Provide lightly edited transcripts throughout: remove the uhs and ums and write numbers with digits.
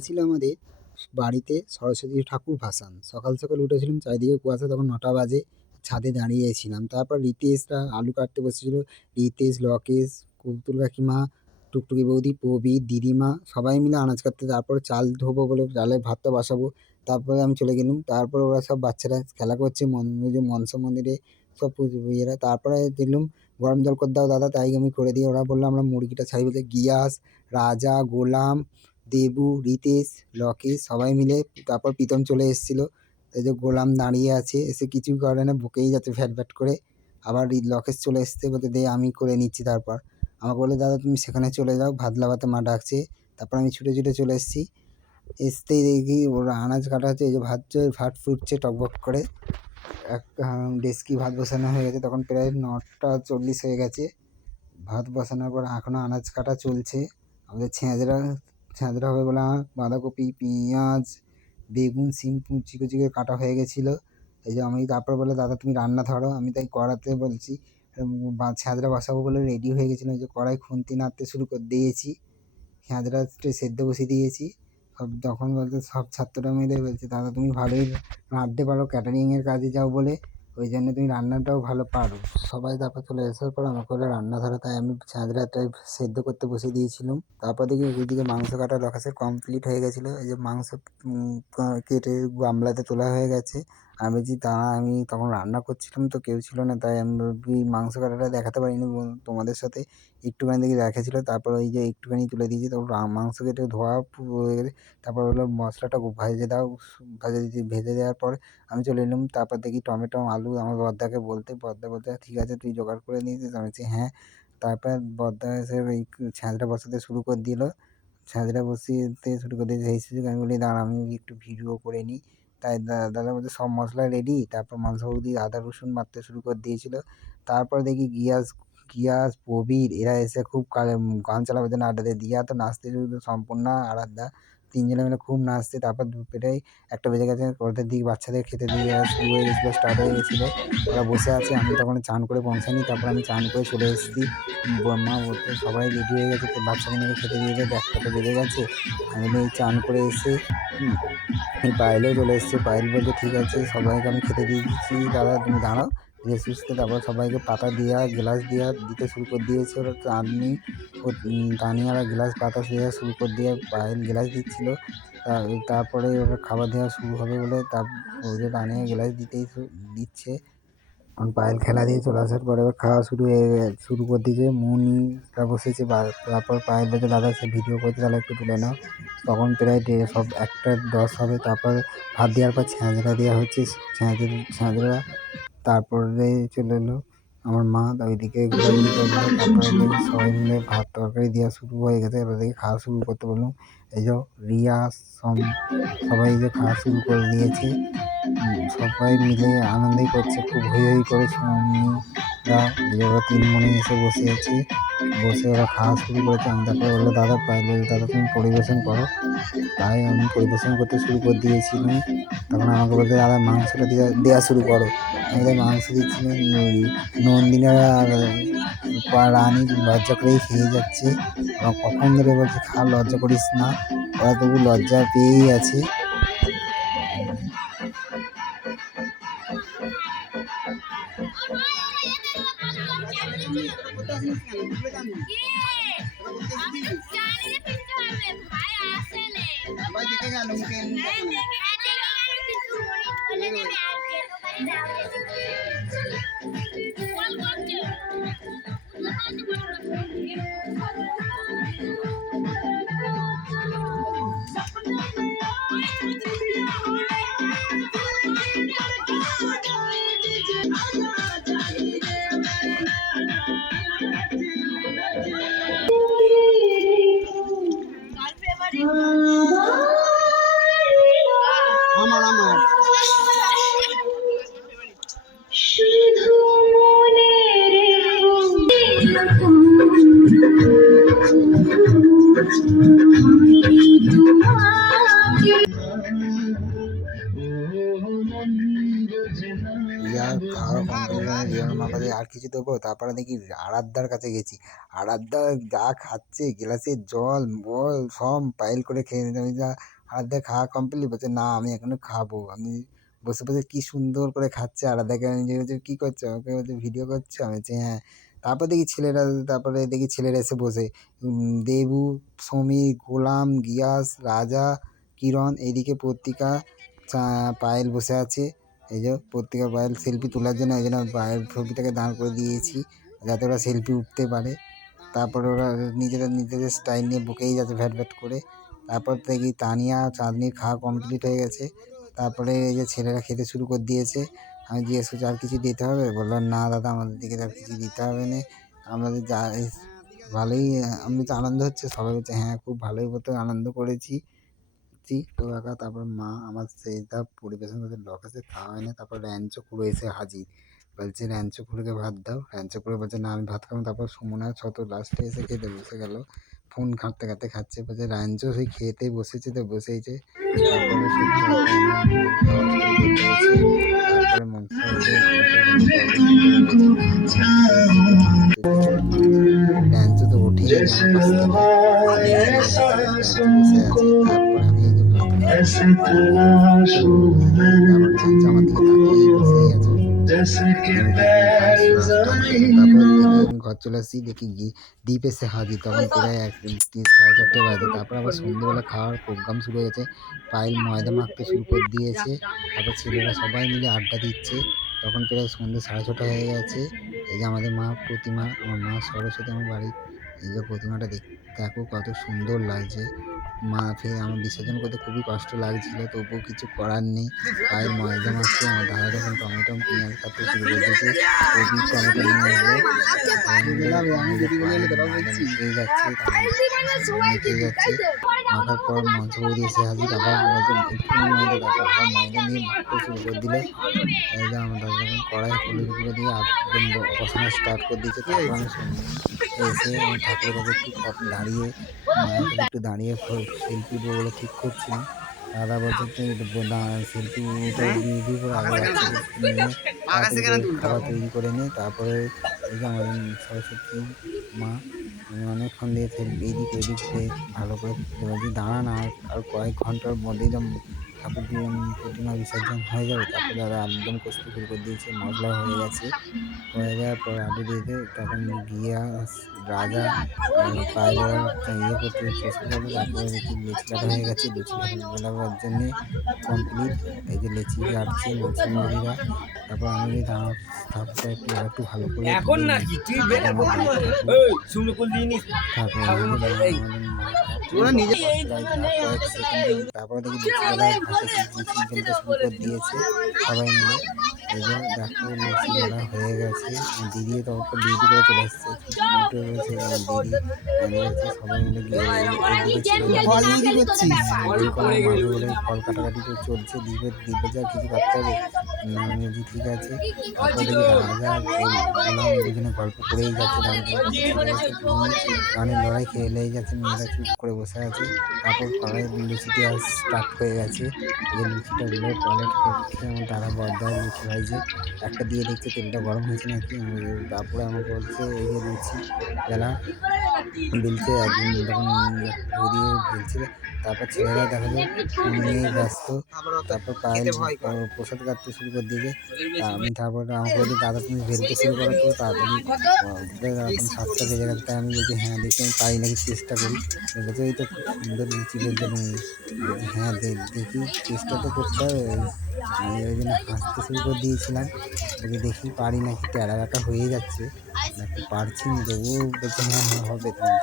ছিল আমাদের বাড়িতে সরস্বতী ঠাকুর ভাসান। সকাল সকাল উঠেছিলাম, চারিদিকে কুয়াশা, তখন 9টা বাজে। ছাদে দাঁড়িয়েছিলাম, তারপর রিতেশরা আলু কাটতে বসেছিল। রিতেশ, লকেশ, কুবতুল কাকিমা, টুকটুকি বৌদি, প্রবীর, দিদিমা সবাই মিলে আনাজ কাটতে। তারপর চাল ধোবো বলে চালের ভাতটা বসাবো। তারপরে আমি চলে গেলাম। তারপর ওরা সব বাচ্চারা খেলা করছে যে মনসা মন্দিরে, সব ইয়েরা। তারপরে দেখলাম গরম জল করে দাও দাদা, তাই আমি করে দিই। ওরা বললো আমরা মুরগিটা ছাড়ি বলতে গিয়াস, রাজা, গোলাম, দেবু, রিতেশ, লকেশ সবাই মিলে। তারপর প্রীতম চলে এসেছিল। এই যে গোলাম দাঁড়িয়ে আছে, এসে কিছু করে না, বকেই যাচ্ছে ফ্যাট ফ্যাট করে। আবার লকেশ চলে এসছে, বলতে দে আমি করে নিচ্ছি। তারপর আমাকে বলে দাদা তুমি সেখানে চলে যাও, ভাত লাগাতে মা ডাকছে। তারপর আমি ছুটে ছুটে চলে এসেছি। আসতেই দেখি ওরা আনাজ কাটা হচ্ছে, এই যে ভাত ফুটছে টকবক করে। একটা ডেস্কি ভাত বসানো হয়ে গেছে, তখন প্রায় 9টা 40 হয়ে গেছে। ভাত বসানোর পর এখনও আনাজ কাটা চলছে। আমাদের ছেঁচড়া হবে বলে আমার বাঁধাকপি, পেঁয়াজ, বেগুন, সিম কুচি কুচি করে কাটা হয়ে গেছিলো। এই যে আমি তারপর বলে দাদা তুমি রান্না ধরো, আমি তাই কড়াতে বলছি ছেঁচড়া বসাবো বলে রেডি হয়ে গেছিলো। এই যে কড়াই খুন্তি নাড়তে শুরু করে দিয়েছি, ছেঁচড়া সেদ্ধ বসিয়ে দিয়েছি। তখন বলতে সব ছাত্ররা মিলে বলছে দাদা তুমি ভালোই রাঁধতে পারো, ক্যাটারিংয়ের কাজে যাও বলে ওই জন্য তুমি রান্নাটাও ভালো পারো। সবাই তারপর চলে আসার পর আমাকে বলে রান্না ধরো, তাই আমি ছেঁচড়াটাই সেদ্ধ করতে বসিয়ে দিয়েছিলাম। তারপর দেখি ওইদিকে মাংস কাটা লকেশের কমপ্লিট হয়ে গেছিলো। এই যে মাংস কেটে গামলাতে তোলা হয়ে গেছে। আমি বলছি দাঁড়া, আমি তখন রান্না করছিলাম তো কেউ ছিল না, তাই আমি মাংস কাটাটা দেখাতে পারিনি তোমাদের সাথে। একটুখানি দেখি রেখেছিলো, তারপর ওই যে একটুখানি তুলে দিয়েছি। তারপর মাংস কেটে ধোয়া হয়ে গেলে তারপর হলো মশলাটা ভেজে দাও। ভেজে দেওয়ার পর আমি চলে এলাম। তারপর দেখি টমেটো, আলু আমার বড়দাকে বলতে, বড়দা বলতে ঠিক আছে তুই জোগাড় করে নিয়েছিস? আমি বলছি হ্যাঁ। তারপর বড়দা এসে ওই ছেঁচড়া বসাতে শুরু করে দিল। ছেঁচড়া বসিয়ে শুরু করে দিয়েছে। সেই সুযোগ আমি বলি দাঁড়া আমি একটু ভিডিও করে নিই। তাই দাদা বলছে সব মশলা রেডি। তারপর মাংস বৌদি আদা রসুন বাটতে শুরু করে দিয়েছিল। তারপর দেখি গিয়াস, প্রবীর এরা এসে খুব গান চালাবার জন্য আড্ডা দেয়। দিয়া তো নাচতে শুরু, সম্পূর্ণা, আরাধ্যা তিনজনে মিলে খুব নাচছে। তারপর প্রায় 1টা বেজে গেছে, ওদের দিকে বাচ্চাদের খেতে দিয়ে শুরু হয়ে গেছিলো, স্টার্ট হয়ে গেছিলো। ওরা বসে আছে, আমি তখন চান করে পৌঁছাইনি। তারপর আমি চান করে চলে এসেছি। মা বলতে সবাই রেডি হয়ে গেছে, বাচ্চাগুলোকে খেতে দিয়ে দেবে, 1টা তো বেজে গেছে। আমি এই চান করে এসে এই পায়েলও চলে এসছে। পায়েল বলছে ঠিক আছে সবাইকে আমি খেতে দিয়ে দিচ্ছি, দাদা তুমি দাঁড়াও ধীরে সুস্থে। তারপর সবাইকে পাতা দেওয়া, গ্লাস দেওয়া দিতে শুরু করে দিয়েছে। ওরা তানিয়ারা গ্লাস পাতা দেওয়া শুরু করে দিয়ে পায়েল গ্লাস দিচ্ছিল। তারপরে ওরা খাবার দেওয়া শুরু হবে বলে ওদের তানিয়া গ্লাস দিচ্ছে। এখন পায়েল খেলা দিয়ে চলে আসার পরে এবার খাওয়া শুরু করে দিয়েছে। মুনিরা বসেছে। তারপর পায়েল বলছে দাদা সে ভিডিও করছে, তাহলে একটু তুলে নাও। তখন প্রায় সব 1টা 10 হবে। তারপর ভাত দেওয়ার পর ছেঁচড়া দেওয়া হচ্ছে, ছেঁচড়া। তারপরে চলে এলো আমার মা, ওইদিকে ঘোরাঘুরি করলো। তারপরে দেখি সবাই মিলে ভাত তরকারি দেওয়া শুরু হয়ে গেছে। এবার দেখি খাওয়া শুরু করতে বললাম। এই যে রিয়া সবাই যে খাওয়া শুরু করে দিয়েছে। সবাই মিলে আনন্দই করছে, খুব হৈ হৈ করে। সুমনিরা ওরা 3 বোনে এসে বসে আছে, বসে ওরা খাওয়া শুরু করেছে। আমি তারপরে বললো দাদা, পায়েল বললো দাদা তুমি পরিবেশন করো। তাই আমি পরিবেশন করতে শুরু করে দিয়েছিলাম। তখন আমাকে বলতে দাদা মাংসটা দেওয়া শুরু করো। আমি তাই মাংস দিচ্ছিলাম। নন্দিনীরা আর রানী লজ্জা করেই খেয়ে যাচ্ছে। ওরা কখন ধরে বলছে খা, লজ্জা করিস না। ওরা তবু লজ্জা পেয়েই আছে। আমার আর কিছু দেবো? তারপরে দেখি আরাধ্যার কাছে গেছি। আরাধ্যা যা খাচ্ছে গ্লাসে জল বল সব পাইল করে খেয়ে নিচ্ছে। আমি যা আরাধ্যা খাওয়া কমপ্লিট, বলছে না আমি এখনো খাবো। আমি বসে বসে কি সুন্দর করে খাচ্ছে। আরাধ্যাকে আমি যে বলছি কী করছো? আমাকে বলছে ভিডিও করছো? আমি বলছি হ্যাঁ। তারপরে দেখি ছেলেরা এসে বসে। দেবু, সমীর, গোলাম, গিয়াস, রাজা, কিরণ, এইদিকে পত্রিকা, পায়েল বসে আছে। এই যে পত্রিকা পায়েল সেলফি তোলার জন্য, এই জন্য পায়েল ছবিটাকে দাঁড় করে দিয়েছি যাতে ওরা সেলফি উঠতে পারে। তারপরে ওরা নিজেদের স্টাইল নিয়ে বকেই যাচ্ছে ভ্যাট ভ্যাট করে। তারপর দেখি তানিয়া চাঁদনির খাওয়া কমপ্লিট হয়ে গেছে। তারপরে এই যে ছেলেরা খেতে শুরু করে দিয়েছে। আমি জিজ্ঞেস করছি আর কিছু দিতে হবে? বললো না দাদা আমাদের দিকে আর কিছু দিতে হবে না, আমাদের যা ভালোই। আমি তো আনন্দ হচ্ছে, সবাই বলছে হ্যাঁ খুব ভালোই মতো আনন্দ করেছি। তো কাকা তারপর মা আমার সেইটা পরিবেশন করতে লকেসে খাওয়া হয় না। তারপর র্যাঞ্চো খুঁড়ো এসে হাজির, বলছে র্যাঞ্চো খুঁড়োকে ভাত দাও। র্যাঞ্চো খুঁড়ো বলছে না আমি ভাত খাবো। তারপর সুমনা ছত লাস্টে এসে খেতে বসে গেল, ফোন ঘাঁটতে ঘাঁটতে খাচ্ছে। বলছে র্যাঞ্চো সেই খেতে বসেছে তো বসেইছে। তারপরে সত্যি কথা আমার খাওয়া শুরু করে দিয়েছে। তারপরে মনসা বলছে আমাকে বলছে প্রবলেম কী করে হয়েছে না র্যাঞ্চো তো ওঠেই না আমার পাশ থেকে। আমি র্যাঞ্চো বসে আছে। তারপরে আমি এই যে ভাত খাচ্ছি, তারপর র্যাঞ্চো আমার দিকে তাকিয়ে বসেই আছে। তারপর দেখি আমি ঘর চলে আসছি, দেখি দ্বীপ এসে হাজির। তখন প্রায় 3:30 বাজে। তারপর আবার সন্ধ্যেবেলা খাওয়ার প্রোগ্রাম শুরু হয়েছে। পায়েল ময়দা মাখতে শুরু করে দিয়েছে। তারপর ছেলেরা সবাই মিলে আড্ডা দিচ্ছে। তখন প্রায় সন্ধ্যে 6:30 হয়ে গেছে। এই যে আমাদের মা প্রতিমা, আমার মা সরস্বতী আমার বাড়ির, এই যে প্রতিমাটা দেখো কত সুন্দর লাগছে। মা ফের আমার বিসর্জন করতে খুবই কষ্ট লাগছিল, তবুও কিছু করার নেই। পায়েল ময়দা মাখছে, আমার দাদা যখন টমেটো পেঁয়াজ কাটতে শুরু করে দিয়েছে, কবি টমেটো নিয়ে এলো। মেখেই যাচ্ছে মাখার পর মাংস বৌদি এসে হাজির। আবার বলছে একটুখানি ময়দা, তারপর আবার ময়দা নিয়ে মাখতে শুরু করে দিল। এই যে আমার দাদা যখন কড়াই হলুদ গুঁড়ো দিয়ে একদম বসানো স্টার্ট করে দিয়েছে। তারপর আমি এসে আমি ঠাকুরের কাছে একটু দাঁড়িয়ে, মায়ের কাছে একটু দাঁড়িয়ে সেলফি উঠবো বলে ঠিক করছিলাম। দাদা বলছে সেলফি উঠে দিয়ে পরে আগে বাচ্চাদের নিয়ে তাড়াতাড়ি খাবার তৈরি করে নিয়ে তারপরে এই যে আমাদের সরস্বতী মা, আমি অনেকক্ষণ দিয়ে এদিক ওদিক ভালো করে বলছি দাঁড়ান আর কয়েক ঘন্টার মধ্যেই ঠাকুর প্রতিমা বিসর্জন হয়ে যাবে। তারপরে দাদা একদম কষতে শুরু করে দিয়েছে, মশলা হয়ে গেছে। হয়ে যাওয়ার পর আলু দিয়েছে। তখন গিয়াস, রাজা, পায়েল ইয়ে করতে বসে গেলো। তারপরে দেখি লেচি কাটা হয়ে গেছে। লেচি বেলাবার জন্যে কমপ্লিট। এই যে লেচি কাটছে মনসা বৌদিরা। তারপর আমি ঠাকুরটা একটু ভালো করে তারপর তারপরে দেখি লুচি বেলার হাতে লুচি বেলতে শুরু করে দিয়েছে সবাই মিলে। এই যে দেখো লুচি বেলা হয়ে গেছে। দিদি তারপর ডিউটি করে চলে এসছে, উঠে রয়েছে আমার দিদি গেছে। সবাই মিলে গিয়ে বলে ফল কাটাকাটি তো চলছে। দ্বীপের যা কিছু কাটতে হবে না, আমি বলছি ঠিক আছে। তারপর দেখি রাজা গোলাম দুজনে গল্প করেই যাচ্ছে। গানের লড়াই খেলেই যাচ্ছে, মেয়েরা চুপ করে বসে আছে। তারপর কড়াই লুচি দেওয়া স্টার্ট হয়ে গেছে। এই যে লুচিটা গুলো টয়লেট খেয়ে আমার দাদা বড়দার লুচি ভাইছে একটা দিয়ে দেখছে তেলটা গরম হয়েছে নাকি। তারপরে আমাকে বলছে এই যে লুচি বেলা বেলছে, একদিন তখন দিয়ে বেলছিল। তারপর ছেলেরা দেখালো ফোন নিয়ে ব্যস্ত। তারপর পায়েল প্রসাদ কাটতে শুরু করে দিয়েছে। আমি তারপরে আমাকে বলছি দাদা তুমি বেলতে শুরু করো তো তাড়াতাড়ি, এখন 7টা বেজে গেছে। তাই আমি বলছি হ্যাঁ দেখি আমি পারি নাকি চেষ্টা করি। বলছে এই তো খুব সুন্দর লুচি বেলতে তুমি। বলছি হ্যাঁ দেখি চেষ্টা তো করতে হবে। আমি ওই জন্য হাসতে শুরু করে দিয়েছিলাম। বলছি দেখি পারি নাকি, টেরা ব্যাটা হয়ে যাচ্ছে নাকি পারছি না। তবুও বলছে হ্যাঁ হ্যাঁ হবে তোমার।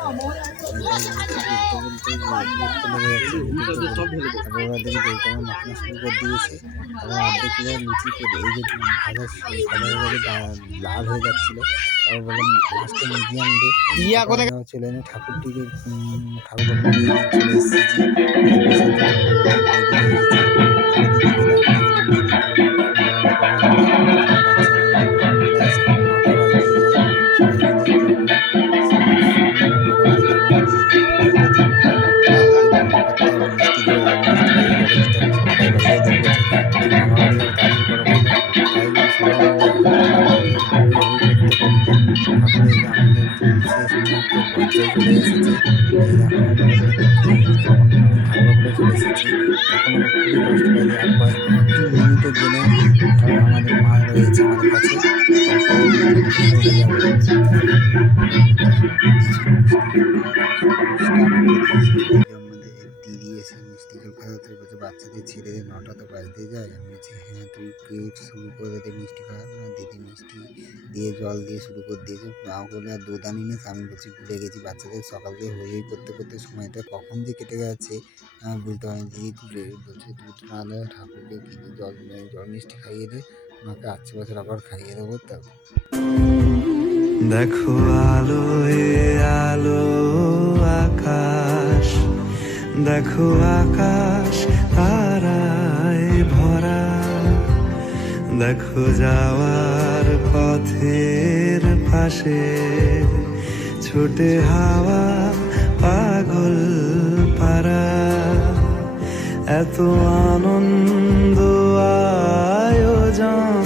লেগে যাচ্ছে তারপর ওরা দেখি দই আমার মাখানো শুরু করে দিয়েছে। তারপর অর্ধেক লুচি এই যে ভাজা হয়ে গেছে, লাল হয়ে যাচ্ছিলো। তারপর বললাম লাস্টে মিডিয়াম চলে এনে ঠাকুরটিকে ঠাকুর নিয়ে চলে এসেছি। বিসর্জন রেডি হয়ে গেছে। তারপর দিদিকে ডাকতে গেলাম, দিদি বরণ করে এনে সব বাচ্চারা মেয়েরা এসে 9টা বাজতেই যায় সবাই মিলে। তারপর 9টা বাজে তারপর আমি দিদিকে হয়ে গেছে মাকে বরণ করতে হবে, মিষ্টি দেবো। মিষ্টি খাইয়ে বলে তখন সবাই বাইরে দিয়ে বলছে মামা বাড়ি যাবো তাড়াতাড়ি করো করো। তাই সবাই মিলে হই হই করতে দিয়েছি, তখন আমার খুবই কষ্ট লাগে। আর কয়েকটি মিনিটের জন্য আমাদের মা রয়েছে আমাদের কাছে, তারপরে মিনিটে চলে যাবে। কিছু মিষ্টি জল খাওয়ানো স্টার্ট করে দিয়েছি। এদিকে আমাদের দিদি এসে মিষ্টি জল খাওয়াতে বলছে, বাচ্চাদের ছেড়ে দে, 9টা তো বাজতে যায়। আমি বলছি হ্যাঁ তুই শুরু করে দে মিষ্টি খাওয়া। না, দিদি মিষ্টি দিয়ে জল দিয়ে শুরু করে দিয়েছে। মা বলে আর দুধ আনিস, আমি বলছি ভুলে গেছি। বাচ্চাদের সকাল থেকে হই হই করতে করতে সময়টা কখন যে কেটে যাচ্ছে বুঝতে পারিনি। দিদি বলছে দুধ না হলে ঠাকুরকে কিছু জল মিষ্টি খাইয়ে দে, মাকে আসছে বছর আবার খাইয়ে দেবো। তারপর দেখো আলোয় আলো আকাশ, দেখো আকাশ তারায় ভরা, দেখো যাওয়ার পথের পাশে ছোটে হাওয়া পাগল পারা। এত আনন্দ আয়োজন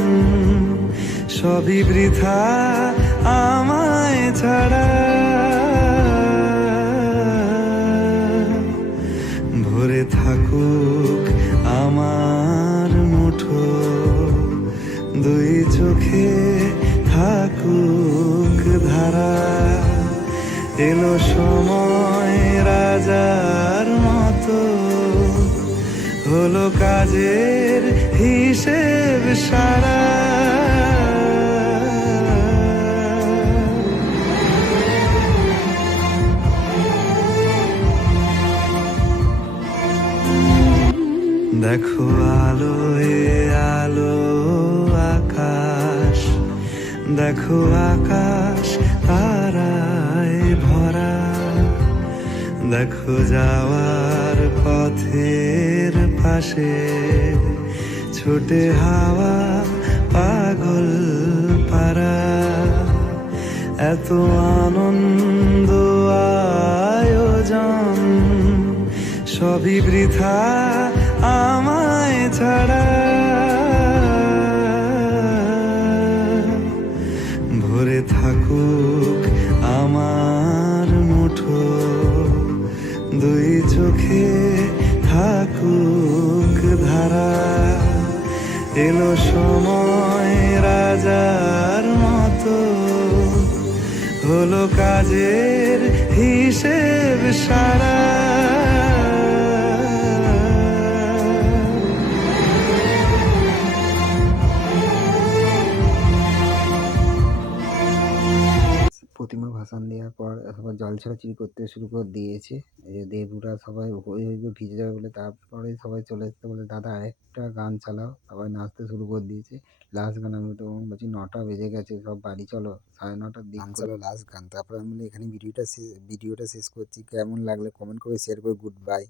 সবই বৃথা আমায় ছাড়া। ভরে থাকুক আমার মুঠো, দুই চোখে থাকুক ধারা। এলো সময় রাজার মতো, হলো কাজের হিসেব সারা। দেখো আলোয় আলো আকাশ, দেখো আকাশ তারায় ভরা, দেখো যাওয়ার পথের পাশে ছোটে হাওয়া পাগল পারা। এত আনন্দ আয়োজন সবই বৃথা আমায় ছাড়া। ভরে থাকুক আমার মুঠো, দুই চোখে থাকুক ধারা। এলো সময় রাজার মতো, হলো কাজের হিসেব সারা। প্রতিমা ভাসান দেওয়ার পর সবাই জল ছেড়াছিড়ি করতে শুরু করে দিয়েছে। এই যে দেবুরা সবাই হই হই করে ভিজে যাবে বলে, তারপরে সবাই চলে এসছে বলে দাদা আরেকটা গান চালাও, সবাই নাচতে শুরু করে দিয়েছে। লাস্ট গান আমি তো বলছি 9টা বেজে গেছে, সব বাড়ি চলো, 9:30টার দিক চলো লাস্ট গান। তারপরে আমি বলি এখানে ভিডিওটা শেষ করছি, কেমন লাগলে কমেন্ট করে শেয়ার করে গুড বাই।